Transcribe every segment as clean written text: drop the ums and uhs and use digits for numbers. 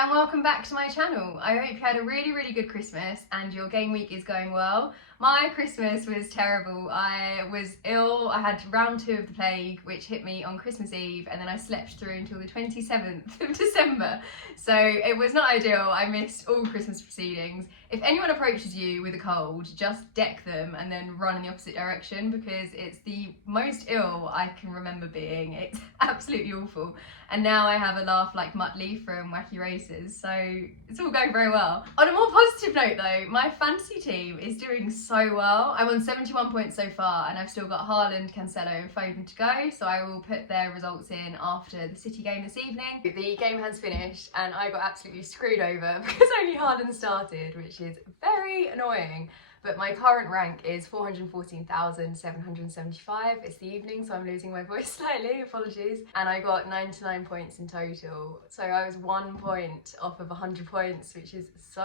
and welcome back to my channel. I hope you had a really good Christmas and your game week is going well. My Christmas was terrible. I was ill. I had round 2 of the plague, which hit me on Christmas Eve, and then I slept through until the 27th of December. So it was not ideal. I missed all Christmas proceedings. If anyone approaches you with a cold, just deck them and then run in the opposite direction, because it's the most ill I can remember being. It's absolutely awful. And now I have a laugh like Muttley from Wacky Races, so it's all going very well. On a more positive note though, my fantasy team is doing so well. I'm on 71 points so far, and I've still got Haaland, Cancelo and Foden to go, so I will put their results in after the City game this evening. The game has finished and I got absolutely screwed over because only Haaland started, which is very annoying. But my current rank is 414,775. It's the evening, so I'm losing my voice slightly, apologies. And I got 99 points in total. So I was 1 point off of 100 points, which is so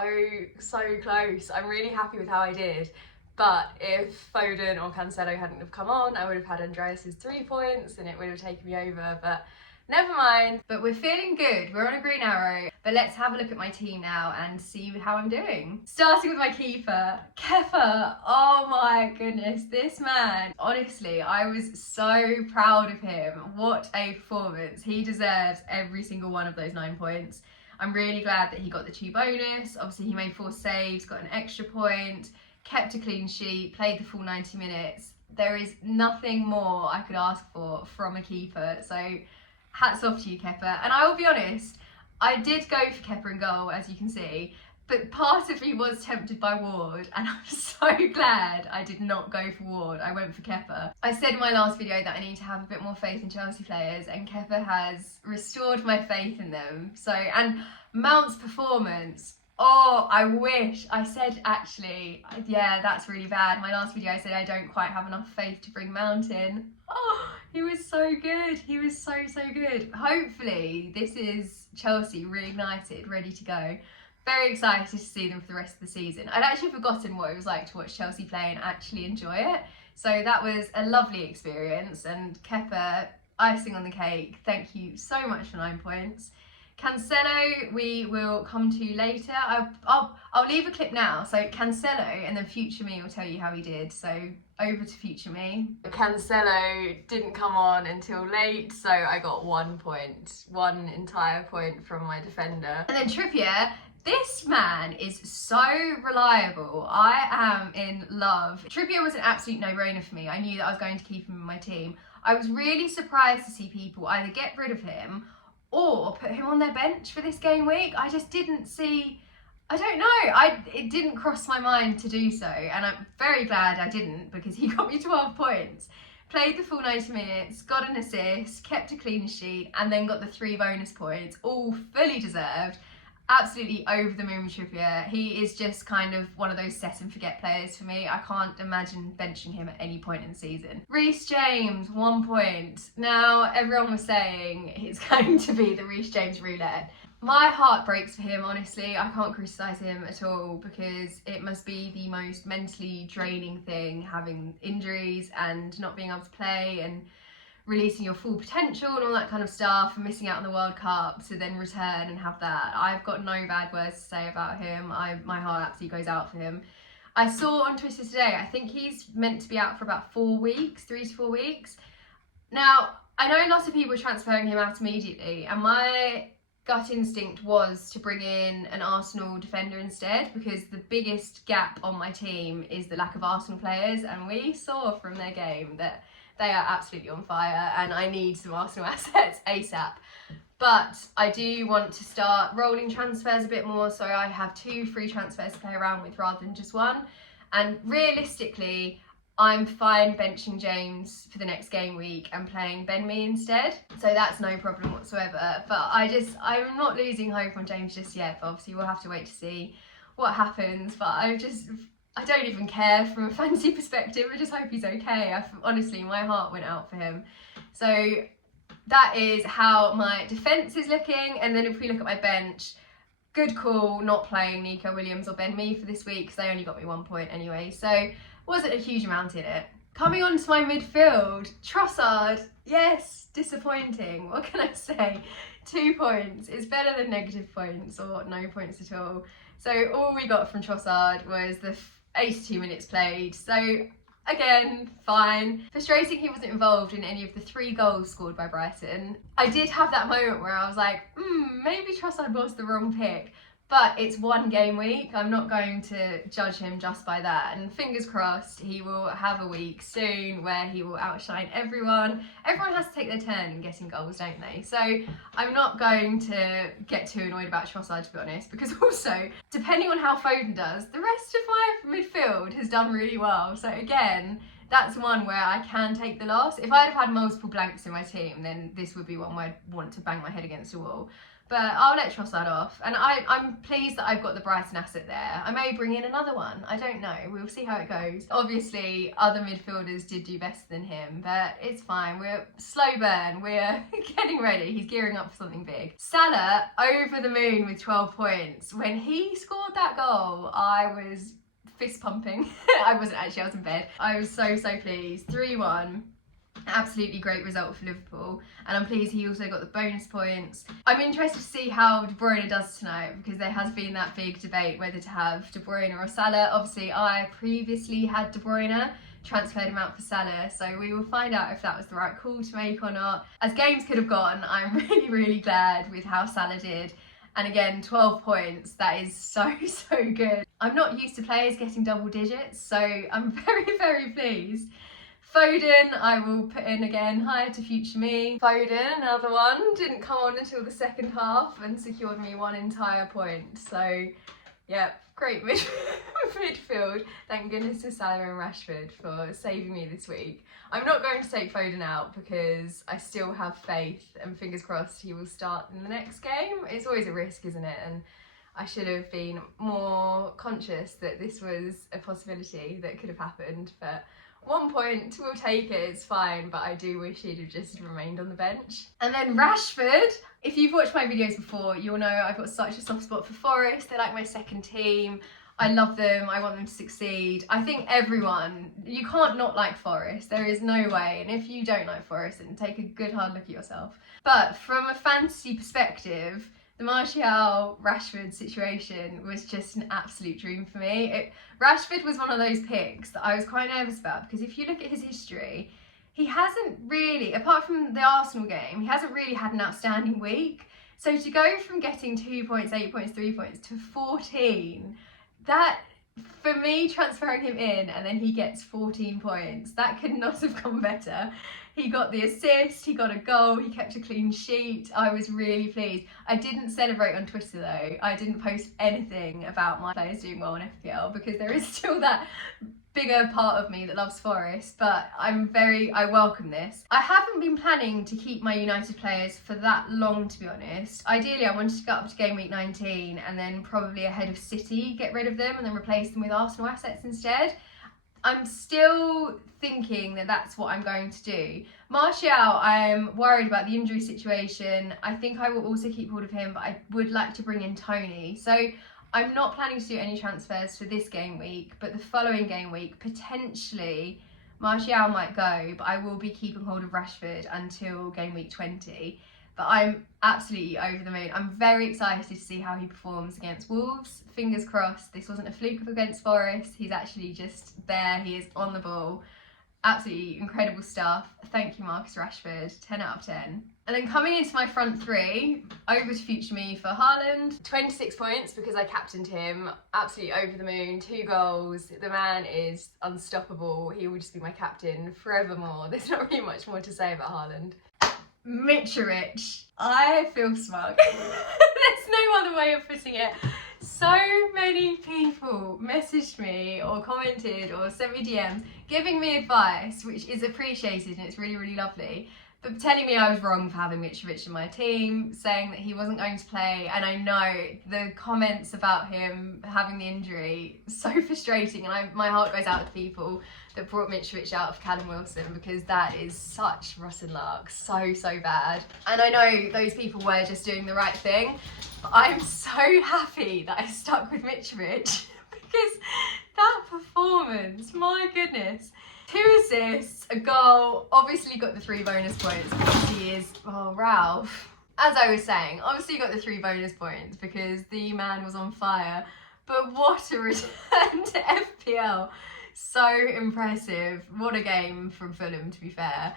close. I'm really happy with how I did. But if Foden or Cancelo hadn't have come on, I would have had Andreas's 3 points and it would have taken me over, but never mind. But we're feeling good, we're on a green arrow. But let's have a look at my team now and see how I'm doing. Starting with my keeper, Kepa. Oh my goodness, this man. Honestly, I was so proud of him. What a performance. He deserves every single one of those 9 points. I'm really glad that he got the 2 bonus. Obviously he made 4 saves, got an extra point, kept a clean sheet, played the full 90 minutes. There is nothing more I could ask for from a keeper. So hats off to you, Kepa. And I will be honest, I did go for Kepa in goal, as you can see, but part of me was tempted by Ward, and I'm so glad I did not go for Ward. I went for Kepa. I said in my last video that I need to have a bit more faith in Chelsea players, and Kepa has restored my faith in them. So, and Mount's performance, oh, I wish. I said, actually, yeah, that's really bad. My last video I said I don't quite have enough faith to bring Mount in. Oh, he was so good. He was so good. Hopefully this is Chelsea reignited, ready to go. Very excited to see them for the rest of the season. I'd actually forgotten what it was like to watch Chelsea play and actually enjoy it. So that was a lovely experience, and Kepa, icing on the cake. Thank you so much for 9 points. Cancelo, we will come to later. I'll leave a clip now. So Cancelo, and then future me will tell you how he did. So over to future me. Cancelo didn't come on until late, so I got 1 point, 1 entire point from my defender. And then Trippier, this man is so reliable. I am in love. Trippier was an absolute no-brainer for me. I knew that I was going to keep him in my team. I was really surprised to see people either get rid of him or put him on their bench for this game week. I just didn't see, I don't know, it didn't cross my mind to do so, and I'm very glad I didn't, because he got me 12 points. Played the full 90 minutes, got an assist, kept a clean sheet, and then got the 3 bonus points, all fully deserved. Absolutely over the moon with Trippier. He is just kind of one of those set and forget players for me. I can't imagine benching him at any point in the season. Reece James, 1 point. Now, everyone was saying it's going to be the Reece James roulette. My heart breaks for him, honestly. I can't criticise him at all, because it must be the most mentally draining thing, having injuries and not being able to play and releasing your full potential and all that kind of stuff, and missing out on the World Cup to then return and have that. I've got no bad words to say about him. My heart absolutely goes out for him. I saw on Twitter today, I think he's meant to be out for about 4 weeks, 3 to 4 weeks. Now, I know lots of people are transferring him out immediately, and my gut instinct was to bring in an Arsenal defender instead, because the biggest gap on my team is the lack of Arsenal players, and we saw from their game that they are absolutely on fire, and I need some Arsenal assets ASAP. But I do want to start rolling transfers a bit more, so I have 2 free transfers to play around with rather than just 1. And realistically, I'm fine benching James for the next game week and playing Ben Mee instead. So that's no problem whatsoever. But I'm not losing hope on James just yet, but obviously we'll have to wait to see what happens. But I don't even care from a fantasy perspective. I just hope he's okay. Honestly, my heart went out for him. So that is how my defence is looking. And then if we look at my bench, good call not playing Nico Williams or Ben Mee for this week, because they only got me 1 point anyway. So wasn't a huge amount in it. Coming on to my midfield, Trossard, yes, disappointing. What can I say? 2 points is better than negative points or no points at all. So all we got from Trossard was the 82 minutes played. So again, fine. Frustrating he wasn't involved in any of the 3 goals scored by Brighton. I did have that moment where I was like, maybe Trossard was the wrong pick. But it's one game week. I'm not going to judge him just by that. And fingers crossed he will have a week soon where he will outshine everyone. Everyone has to take their turn in getting goals, don't they? So I'm not going to get too annoyed about Trossard, to be honest, because also, depending on how Foden does, the rest of my midfield has done really well. So again, that's one where I can take the loss. If I'd have had multiple blanks in my team, then this would be one where I'd want to bang my head against the wall. But I'll let Trossard off. And I'm pleased that I've got the Brighton asset there. I may bring in another one. I don't know. We'll see how it goes. Obviously, other midfielders did do better than him, but it's fine. We're slow burn. We're getting ready. He's gearing up for something big. Salah, over the moon with 12 points. When he scored that goal, I was fist pumping. I wasn't actually, I was in bed. I was so pleased. 3-1. Absolutely great result for Liverpool, and I'm pleased he also got the bonus points. I'm interested to see how De Bruyne does tonight, because there has been that big debate whether to have De Bruyne or Salah. Obviously I previously had De Bruyne, transferred him out for Salah, so we will find out if that was the right call to make or not. As games could have gone, I'm really glad with how Salah did. And again, 12 points, that is so good. I'm not used to players getting double digits, so I'm very pleased. Foden, I will put in again, hi to future me. Foden, another one, didn't come on until the second half and secured me 1 entire point. So, yeah, great midfield. Thank goodness to Salah and Rashford for saving me this week. I'm not going to take Foden out because I still have faith, and fingers crossed he will start in the next game. It's always a risk, isn't it? And I should have been more conscious that this was a possibility that could have happened, but 1 point, we'll take it, it's fine, but I do wish he'd have just remained on the bench. And then Rashford, if you've watched my videos before, you'll know I've got such a soft spot for Forest. They're like my second team. I love them, I want them to succeed. I think everyone, you can't not like Forest, there is no way. And if you don't like Forest, then take a good hard look at yourself. But from a fantasy perspective, the Martial-Rashford situation was just an absolute dream for me. Rashford was one of those picks that I was quite nervous about, because if you look at his history, he hasn't really, apart from the Arsenal game, he hasn't really had an outstanding week. So to go from getting 2 points, 8 points, 3 points to 14, that, for me, transferring him in and then he gets 14 points, that could not have gone better. He got the assist, he got a goal, he kept a clean sheet. I was really pleased. I didn't celebrate on Twitter though. I didn't post anything about my players doing well in FPL, because there is still that bigger part of me that loves Forest, but I welcome this. I haven't been planning to keep my United players for that long, to be honest. Ideally, I wanted to go up to Gameweek 19 and then probably ahead of City, get rid of them and then replace them with Arsenal assets instead. I'm still thinking that that's what I'm going to do. Martial, I'm worried about the injury situation. I think I will also keep hold of him, but I would like to bring in Tony. So I'm not planning to do any transfers for this game week, but the following game week, potentially Martial might go, but I will be keeping hold of Rashford until game week 20. But I'm absolutely over the moon. I'm very excited to see how he performs against Wolves. Fingers crossed this wasn't a fluke against Forest. He's actually just there. He is on the ball. Absolutely incredible stuff. Thank you, Marcus Rashford. 10 out of 10. And then coming into my front three, over to future me for Haaland. 26 points because I captained him. Absolutely over the moon. 2 goals. The man is unstoppable. He will just be my captain forevermore. There's not really much more to say about Haaland. Mitrovic. I feel smug. There's no other way of putting it. So many people messaged me or commented or sent me DMs giving me advice, which is appreciated and it's really lovely, but telling me I was wrong for having Mitrovic in my team, saying that he wasn't going to play. And I know the comments about him having the injury, so frustrating, and my heart goes out to people that brought Mitrovic out of Callum Wilson, because that is such rotten luck, so bad. And I know those people were just doing the right thing, but I'm so happy that I stuck with Mitrovic because that performance, my goodness. 2 assists, a goal, obviously got the 3 bonus points because he is, oh, Ralph. as I was saying, obviously got the 3 bonus points because the man was on fire. But what a return to FPL. So impressive. What a game from Fulham, to be fair.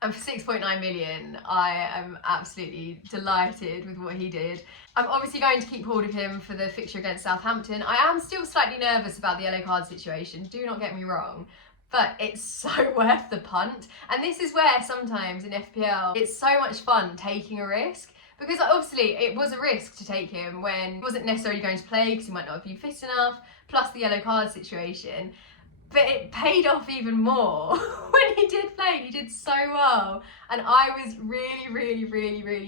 And for 6.9 million, I am absolutely delighted with what he did. I'm obviously going to keep hold of him for the fixture against Southampton. I am still slightly nervous about the yellow card situation, do not get me wrong. But it's so worth the punt. And this is where sometimes in FPL, it's so much fun taking a risk. Because obviously it was a risk to take him when he wasn't necessarily going to play because he might not have been fit enough, plus the yellow card situation. But it paid off even more when he did play. He did so well. And I was really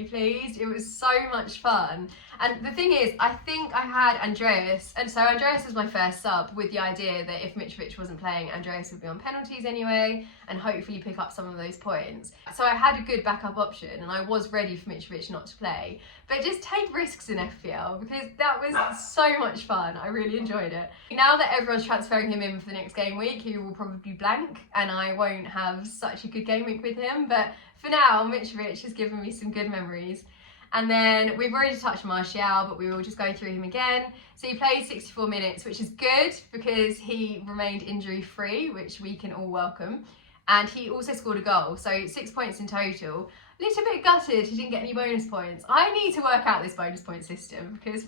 pleased. It was so much fun. And the thing is, I think I had Andreas. And so Andreas was my first sub with the idea that if Mitrovic wasn't playing, Andreas would be on penalties anyway and hopefully pick up some of those points. So I had a good backup option and I was ready for Mitrovic not to play. But just take risks in FPL because that was so much fun. I really enjoyed it. Now that everyone's transferring him in for the next game week, he will probably blank and I won't have such a good game week with him. But for now, Mitrovic has given me some good memories. And then we've already touched Martial, but we will just go through him again. So he played 64 minutes, which is good because he remained injury free, which we can all welcome. And he also scored a goal, so 6 points in total. A little bit gutted he didn't get any bonus points. I need to work out this bonus point system because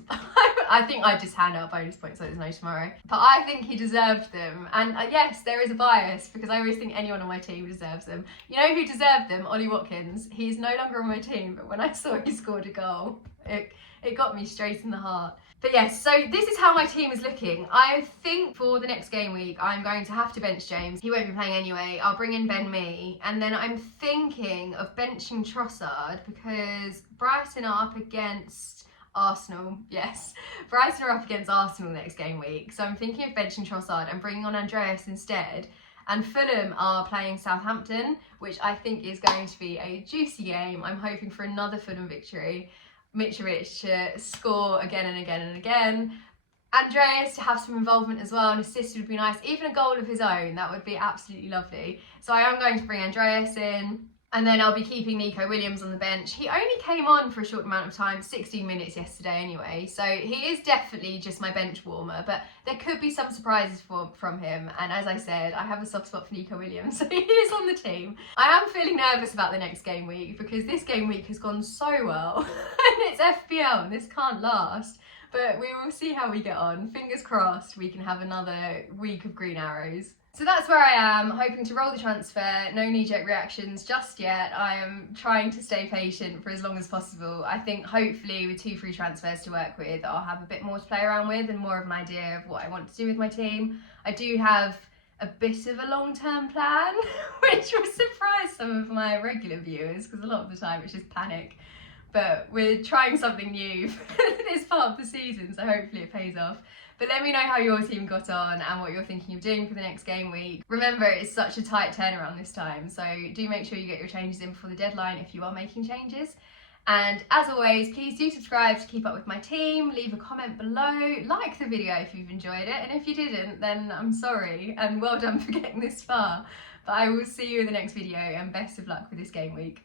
I think I just hand out bonus points so there's no tomorrow. But I think he deserved them. And yes, there is a bias because I always think anyone on my team deserves them. You know who deserved them? Ollie Watkins. He's no longer on my team, but when I saw he scored a goal, it got me straight in the heart. But yes, so this is how my team is looking. I think for the next game week, I'm going to have to bench James. He won't be playing anyway. I'll bring in Ben Mee. And then I'm thinking of benching Trossard because Brighton are up against Arsenal. Yes, Brighton are up against Arsenal next game week. So I'm thinking of benching Trossard and bringing on Andreas instead. And Fulham are playing Southampton, which I think is going to be a juicy game. I'm hoping for another Fulham victory. Mitrovic to score again and again and again. Andreas to have some involvement as well, an assist would be nice. Even a goal of his own, that would be absolutely lovely. So I am going to bring Andreas in. And then I'll be keeping Nico Williams on the bench. He only came on for a short amount of time, 16 minutes yesterday anyway. So he is definitely just my bench warmer, but there could be some surprises from him. And as I said, I have a soft spot for Nico Williams, so he is on the team. I am feeling nervous about the next game week because this game week has gone so well. And it's FPL and this can't last. But we will see how we get on. Fingers crossed we can have another week of green arrows. So that's where I am, hoping to roll the transfer. No knee-jerk reactions just yet. I am trying to stay patient for as long as possible. I think hopefully with 2 free transfers to work with, I'll have a bit more to play around with and more of an idea of what I want to do with my team. I do have a bit of a long-term plan, which will surprise some of my regular viewers because a lot of the time it's just panic. But we're trying something new for this part of the season, so hopefully it pays off. But let me know how your team got on and what you're thinking of doing for the next game week. Remember, it's such a tight turnaround this time, so do make sure you get your changes in before the deadline if you are making changes. And as always, please do subscribe to keep up with my team, leave a comment below, like the video if you've enjoyed it, and if you didn't, then I'm sorry, and well done for getting this far. But I will see you in the next video, and best of luck with this game week.